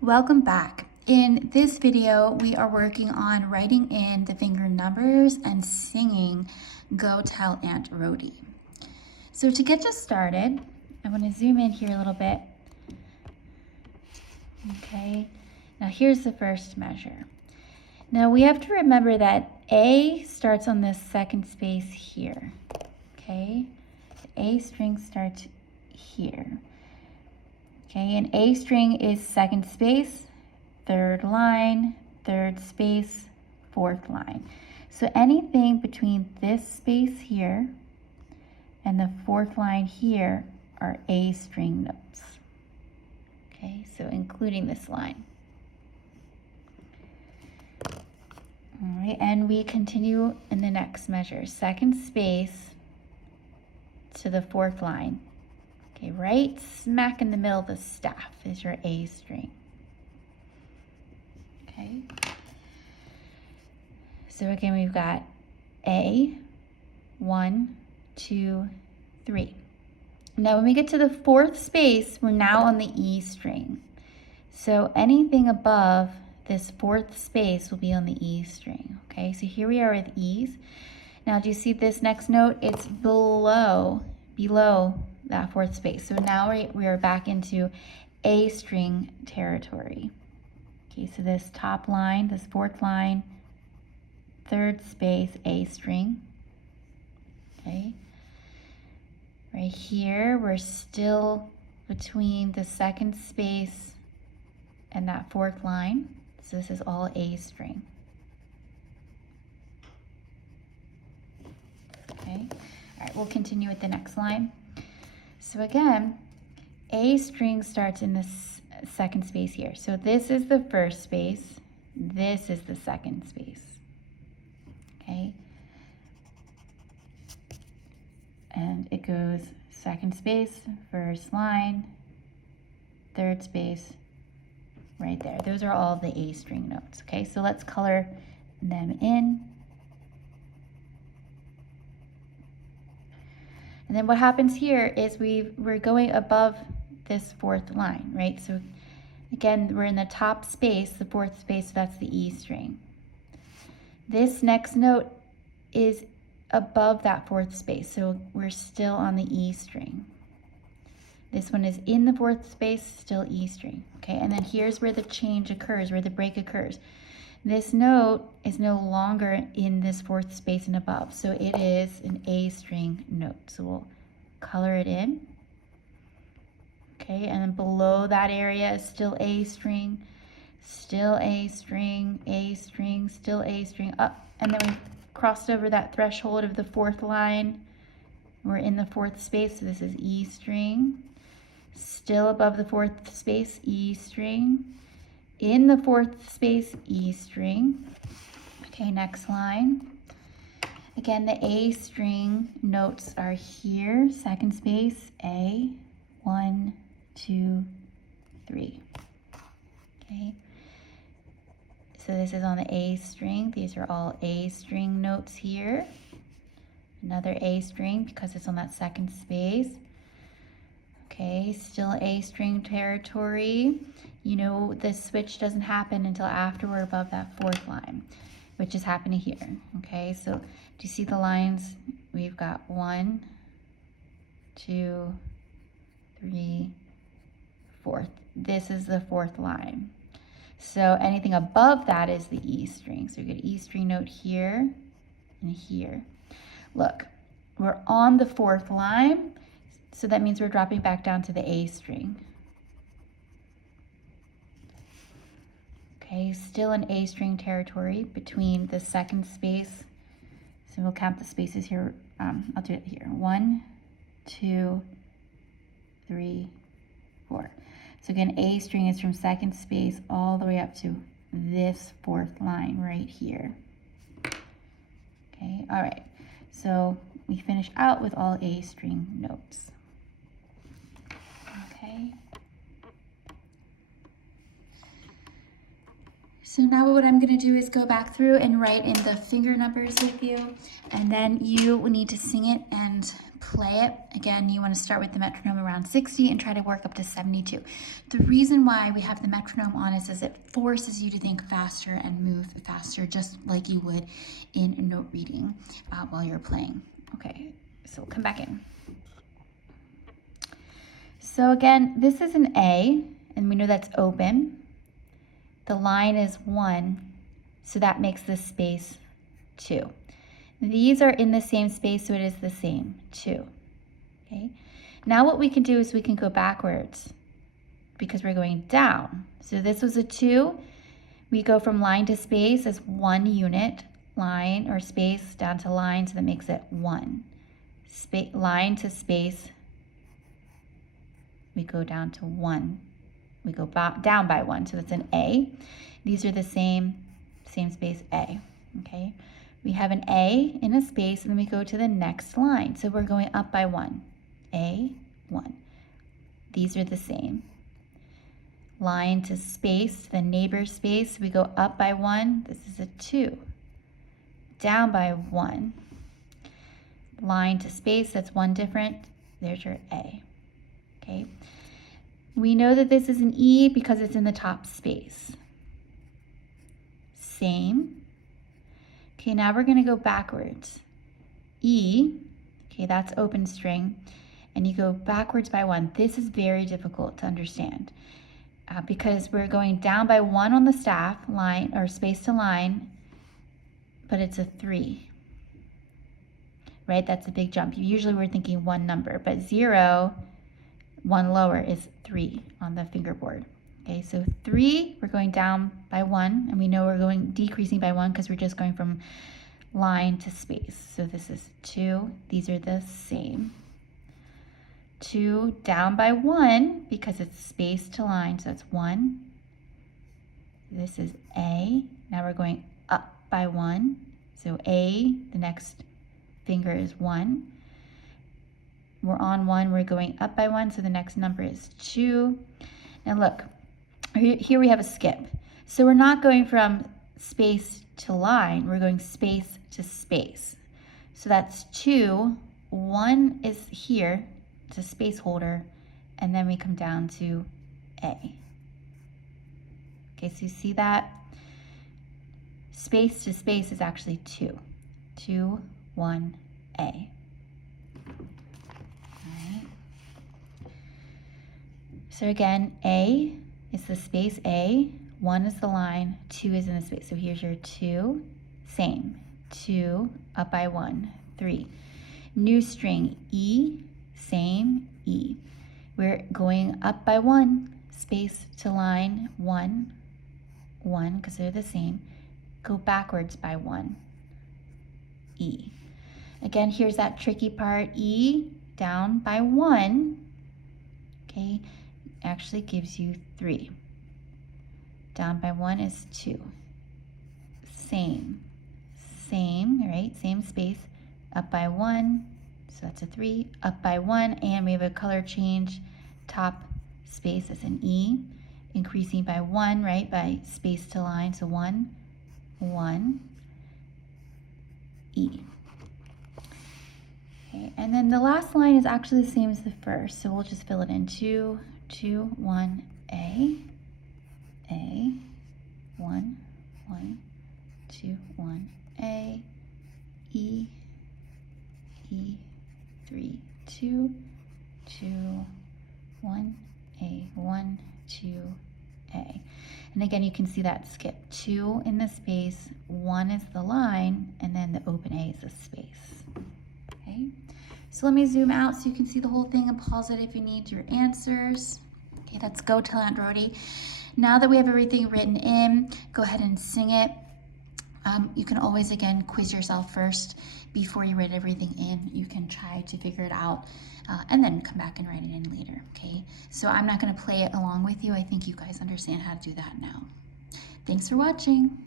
Welcome back. In this video, we are working on writing in the finger numbers and singing Go Tell Aunt Rhody. So to get you started, I want to zoom in here a little bit. Okay, now here's the first measure. Now we have to remember that A starts on this second space here. Okay, the A string starts here. Okay, and A string is second space, third line, third space, fourth line. So anything between this space here and the fourth line here are A string notes. Okay, so including this line. All right, and we continue in the next measure. Second space to the fourth line. Okay, right smack in the middle of the staff is your A string. Okay. So again, we've got A, 1, 2, 3. Now when we get to the fourth space, we're now on the E string. So anything above this fourth space will be on the E string. Okay, so here we are with E's. Now do you see this next note? It's below that fourth space. So now we are back into A string territory. Okay, so this top line, this fourth line, third space, A string. Okay. Right here, we're still between the second space and that fourth line. So this is all A string. Okay. All right, we'll continue with the next line. So again, A string starts in this second space here. So this is the first space, this is the second space. Okay. And it goes second space, first line, third space, right there. Those are all the A string notes. Okay, so let's color them in. And then what happens here is we're going above this fourth line, right? So again, we're in the top space, the fourth space, so that's the E string. This next note is above that fourth space, so we're still on the E string. This one is in the fourth space, still E string. Okay, and then here's where the change occurs, where the break occurs. This note is no longer in this fourth space and above, so it is an A string note. So we'll color it in. Okay, and then below that area is still A string, still A string, A string, still A string, up, and then we crossed over that threshold of the fourth line. We're in the fourth space, so this is E string. Still above the fourth space, E string. In the fourth space, E string. Okay, next line. Again, the A string notes are here. Second space, A, 1, 2, 3. Okay. So this is on the A string. These are all A string notes here. Another A string because it's on that second space. Okay, still A string territory. You know, this switch doesn't happen until after we're above that fourth line, which is happening here. Okay, so do you see the lines? We've got 1, 2, 3, 4. This is the fourth line. So anything above that is the E string. So you get E string note here and here. Look, we're on the fourth line, so that means we're dropping back down to the A string. Okay, still in A string territory between the second space. So we'll count the spaces here. I'll do it here. 1, 2, 3, 4. So again, A string is from second space all the way up to this fourth line right here. Okay, all right. So we finish out with all A string notes. Okay. So now what I'm going to do is go back through and write in the finger numbers with you, and then you need to sing it and play it. Again, you want to start with the metronome around 60 and try to work up to 72. The reason why we have the metronome on is it forces you to think faster and move faster, just like you would in a note reading while you're playing. Okay, so come back in. So again, this is an A, and we know that's open. The line is 1, so that makes this space 2. These are in the same space, so it is the same, 2. Okay. Now what we can do is we can go backwards because we're going down. So this was a 2. We go from line to space as 1 unit, line or space down to line, so that makes it 1. Line to space, we go down to 1. We go down by 1, so that's an A. These are the same space, A, okay? We have an A in a space, and then we go to the next line. So we're going up by 1, A, 1. These are the same. Line to space, the neighbor space, we go up by 1. This is a 2. Down by 1. Line to space, that's 1 different. There's your A, okay? We know that this is an E because it's in the top space. Same. Okay, now we're going to go backwards. E, okay, that's open string, and you go backwards by 1. This is very difficult to understand because we're going down by 1 on the staff line or space to line, but it's a 3. Right? That's a big jump. Usually we're thinking 1 number, but 0, 1 lower is 3 on the fingerboard. Okay, so 3, we're going down by 1, and we know we're going decreasing by 1 because we're just going from line to space. So this is 2. These are the same. 2 down by 1 because it's space to line, so it's 1. This is A. Now we're going up by 1. So A, the next finger is 1. We're on 1, we're going up by 1, so the next number is 2. And look, here we have a skip. So we're not going from space to line, we're going space to space. So that's 2, 1 is here, it's a space holder, and then we come down to A. Okay, so you see that? Space to space is actually 2. 2, 1, A. So again, A is the space A, 1 is the line, 2 is in the space. So here's your 2, same, 2, up by 1, 3. New string, E, same, E. We're going up by 1, space to line, 1, 1, because they're the same. Go backwards by 1, E. Again, here's that tricky part, E, down by 1, okay, actually gives you 3. Down by 1 is 2. Same, right? Same space. Up by 1, so that's a 3. Up by 1, and we have a color change. Top space is an E. Increasing by 1, right? By space to line, so 1, 1, E. Okay, and then the last line is actually the same as the first, so we'll just fill it in. 2, 2, 1, A, 1, 1, 2, 1, A, E, 3, 2, 2, 1, A, 1, 2, A. And again, you can see that skip. 2 in the space, 1 is the line, and then the open A is the space. Okay, so let me zoom out so you can see the whole thing and pause it if you need your answers. Okay, let's go tell Aunt Rhody. Now that we have everything written in, go ahead and sing it. You can always, again, quiz yourself first before you write everything in. You can try to figure it out and then come back and write it in later, okay? So I'm not going to play it along with you. I think you guys understand how to do that now. Thanks for watching.